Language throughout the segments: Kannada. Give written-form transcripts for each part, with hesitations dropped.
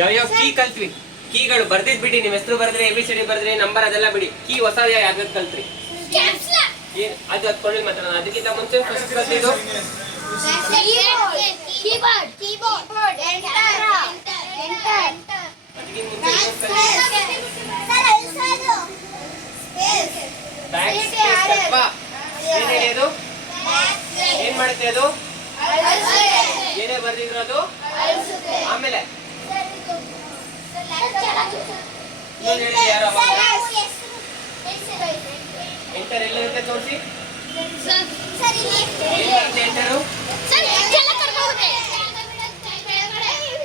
ಯಾವ ಕೀ ಕಲ್ತ್ವಿ? ಕೀಗಳು ಬರ್ದಿದ್ ಬಿಡಿ, ನಿಮ್ ಹೆಸರು ಬರ್ದ್ರಿ, ABCD ಬರ್ದ್ರಿ, ನಂಬರ್ ಅದೆಲ್ಲ ಬಿಡಿ. ಕೀ ಹೊಸ ಯಾವ್ದು ಕಲ್ತ್ರಿ? ಅದು ಕೊಳ್ಳಿ ಮಾತಾಡೋಣ. ಅದಕ್ಕಿಂತ ಮುಂಚೆ ಫಸ್ಟ್ ಕಲ್ತಿದ್ದು ಏನ್ ಮಾಡುತ್ತೆ ಅದು? ಏನೇ ಬರ್ದಿದ್ರು ಅದು ಆಮೇಲೆ ಎಂಟರ್ ಎಲ್ಲಿರುತ್ತೆ ತೋರಿಸಿ. ಎಂಟರು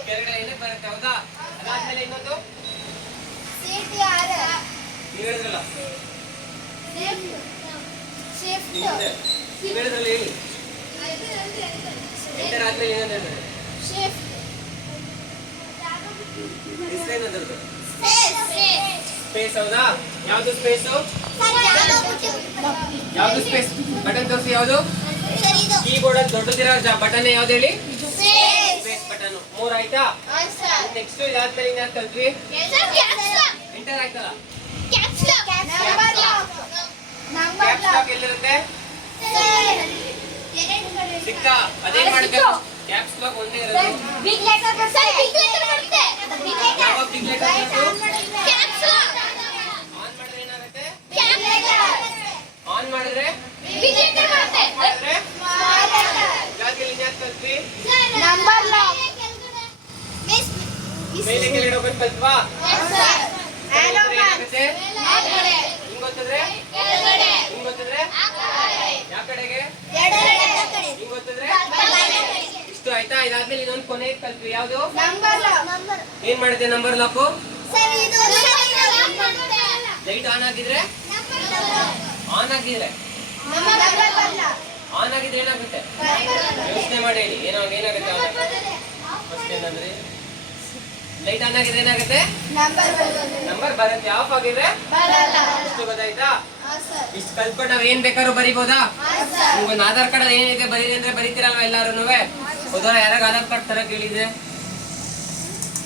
ಕೆಳಗಡೆ ಏನೇ ಬರುತ್ತೆ, ಹೌದಾ? ಅದಾದ್ಮೇಲೆ ಇನ್ನೊಂದು ಹೇಳಿದ್ರಲ್ಲ, ಹೇಳಿದ್ರಲ್ಲ, ಹೇಳಿ. ಎಂಟರ್ ಆದ್ಮೇಲೆ ಇನ್ನೊಂದು ಹೇಳ್ತಾರೆ ಸ್ಪೇಸ್, ಹೌದಾ? ಯಾವ್ದು ಸ್ಪೇಸ್? ಯಾವ್ದು ಸ್ಪೇಸ್? ಬಟನ್ ತೋರಿಸಿ. ಯಾವ್ದು? ಕೀಬೋರ್ಡ್ ಅಲ್ಲಿ ದೊಡ್ಡದಿರೋ ಬಟನ್ ಯಾವ್ದು ಹೇಳಿ? Space button. 3 ಆಯ್ತಾ? ನೆಕ್ಸ್ಟ್ ಇದಾದ್ಮೇಲೆ ಇನ್ಯಾವ್ದು ಕಲ್ತ್ವಿ? ಎಂಟರ್ ಆಯ್ತಲ್ಲ. ಕ್ಯಾಪ್ಸ್ ಲಾಕ್ ಎಲ್ಲಿರುತ್ತೆ? ಸಿಕ್ತಾ? ಅದೇನ್ ಮಾಡ್ಬೇಕು? ಕ್ಯಾಪ್ಸ್ ಲಾಕ್ ಒಂದೇ ಇರೋದು. ಯಾವಾಗ ಬಿಗ್ ಲೆಟರ್ ಬರುತ್ತೆ? ಆನ್ ಮಾಡಿದ್ರೆ ಮೇಲೆ ಕೆಳಗಡೆ ಹೋಗೋದು ಕಲ್ತ್ವಾ? ಹಿಂಗೊತ್ತಿದ್ರೆ ಯಾವ ಕಡೆಗೆ? ಹಿಂಗೊತ್ತಿದ್ರೆ ಇಷ್ಟು ಆಯ್ತಾ? ಇದಾದ್ಮೇಲೆ ಇದೊಂದು ಕೊನೆ ಕಲ್ತ್ವಿ. ಯಾವ್ದು? ಏನ್ ಮಾಡುತ್ತೆ ನಂಬರ್ ಲಾಕು? ಲೈಟ್ ಆನ್ ಆಗಿದ್ರೆ ಏನಾಗುತ್ತೆ? ಯೋಚನೆ ಮಾಡಿ ಹೇಳಿ. ಏನಾಗುತ್ತೆ? ಫಸ್ಟ್ ಏನಂದ್ರೆ ಲೈಟ್ ಆನ್ ಆಗಿದ್ರೆ ಏನಾಗುತ್ತೆ? ನಂಬರ್ ಬರುತ್ತೆ. ಆಫ್ ಆಗಿದ್ರೆ ಇಷ್ಟು ಗೊತ್ತಾಯ್ತಾ? ಇಷ್ಟು ಕಲ್ತ್ಕೊಂಡು ನಾವ್ ಏನ್ ಬೇಕಾದ್ರೂ ಬರಿಬೋದಾ? ನಿಮ್ಗೊಂದು ಆಧಾರ್ ಕಾರ್ಡ್ ಏನಿದೆ ಬರೀರಿ ಅಂದ್ರೆ ಬರೀತಿರಲ್ವ ಎಲ್ಲಾರು? ಹೌದಾ? ಯಾರಾಗ ಆಧಾರ್ ಕಾರ್ಡ್ ತರಕ್ ಹೇಳಿದೆ?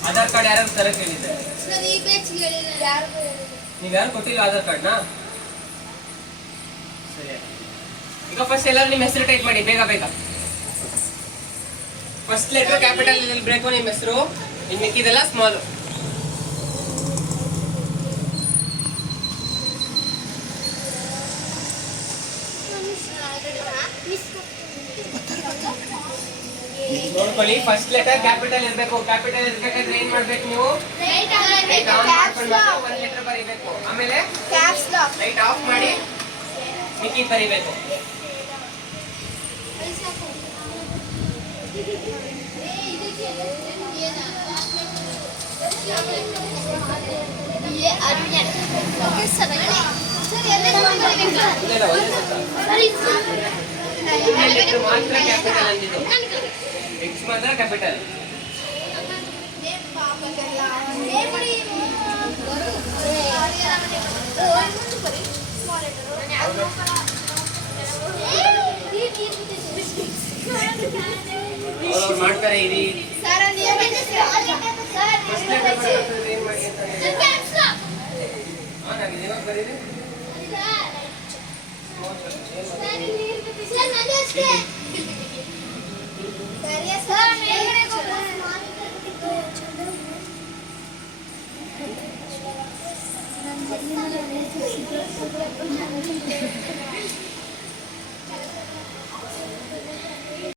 ಆಧಾರ್ ಕಾರ್ಡ್ ಯಾರು ತರಕ್ ಹೇಳಿದೆ? ನೀವ್ ಯಾರು ಕೊಟ್ಟಿಲ್ಲ ಆಧಾರ್ ಕಾರ್ಡ್ನ? ಸರಿ, ಈಗ ಫಸ್ಟ್ ಎಲ್ಲರೂ ನಿಮ್ಮ ಹೆಸರು ಟೈಪ್ ಮಾಡಿ ಬೇಗ ಬೇಗ. ಫಸ್ಟ್ ಲೆಟರ್ ಕ್ಯಾಪಿಟಲ್ ಬೇಕು ನಿಮ್ಮ ಹೆಸರು, ಇನ್ನು ಮಿಕ್ಕಿದೆಲ್ಲ ಸ್ಮಾಲ್. ನೋಡ್ಕೊಳ್ಳಿ, ಫಸ್ಟ್ ಲೆಟರ್ ಕ್ಯಾಪಿಟಲ್ ಇರಬೇಕು. ಕ್ಯಾಪಿಟಲ್ ಇರ್ಬೇಕಾದ್ರೆ ಏನ್ ಮಾಡ್ಬೇಕು ನೀವು? ಒಂದ್ ಲೆಟರ್ ಬರೀಬೇಕು. ಆಮೇಲೆ ಲೈಟ್ ಆಫ್ ಮಾಡಿ ಮಿಕ್ಕಿ ಬರೀಬೇಕು. ಮಾತ್ರ ಕ್ಯಾಪಿಟಲ್ ಅಂದಿದ್ದು, ಎಕ್ಸ್ ಮಾತ್ರ ಕ್ಯಾಪಿಟಲ್. ಅವ್ರು ಮಾಡ್ತಾರೆ ಇರಿ.